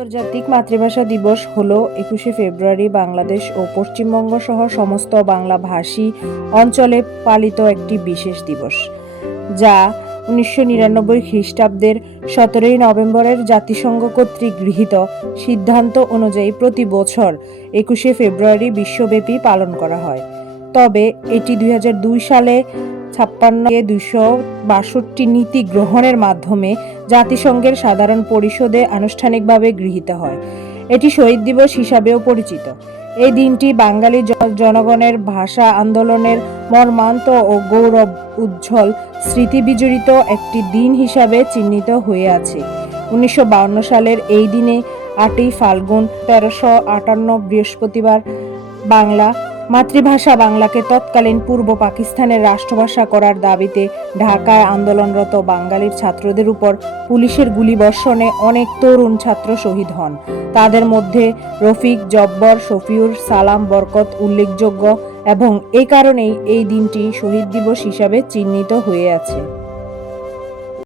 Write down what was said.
আন্তর্জাতিক মাতৃভাষা দিবস হলো একুশে ফেব্রুয়ারি বাংলাদেশ ও পশ্চিমবঙ্গ সহ সমস্ত বাংলা ভাষী অঞ্চলে পালিত একটি বিশেষ দিবস, যা উনিশশো নিরানব্বই খ্রিস্টাব্দের সতেরোই নভেম্বরের জাতিসংঘ কর্তৃক গৃহীত সিদ্ধান্ত অনুযায়ী প্রতি বছর একুশে ফেব্রুয়ারি বিশ্বব্যাপী পালন করা হয়। তবে এটি দুই হাজার দুই সালে ছাপ্পান্ন দুইশো বাষট্টি নীতি গ্রহণের মাধ্যমে জাতিসংঘের সাধারণ পরিষদে আনুষ্ঠানিকভাবে গৃহীত হয়। এটি শহীদ দিবস হিসাবেও পরিচিত। এই দিনটি বাঙালি জনগণের ভাষা আন্দোলনের মর্মান্ত ও গৌরব উজ্জ্বল স্মৃতি বিজড়িত একটি দিন হিসাবে চিহ্নিত হয়ে আছে। উনিশশো সালের এই দিনে আটই ফাল্গুন তেরোশো আটান্ন বৃহস্পতিবার বাংলা মাতৃভাষা বাংলাকে তৎকালীন পূর্ব পাকিস্তানের রাষ্ট্রভাষা করার দাবিতে ঢাকায় আন্দোলনরত বাঙালির ছাত্রদের উপর পুলিশের গুলিবর্ষণে অনেক তরুণ ছাত্র শহীদ হন। তাদের মধ্যে রফিক, জব্বর শফিউর সালাম, বরকত উল্লেখযোগ্য এবং এই কারণেই এই দিনটি শহীদ দিবস হিসাবে চিহ্নিত হয়ে আছে।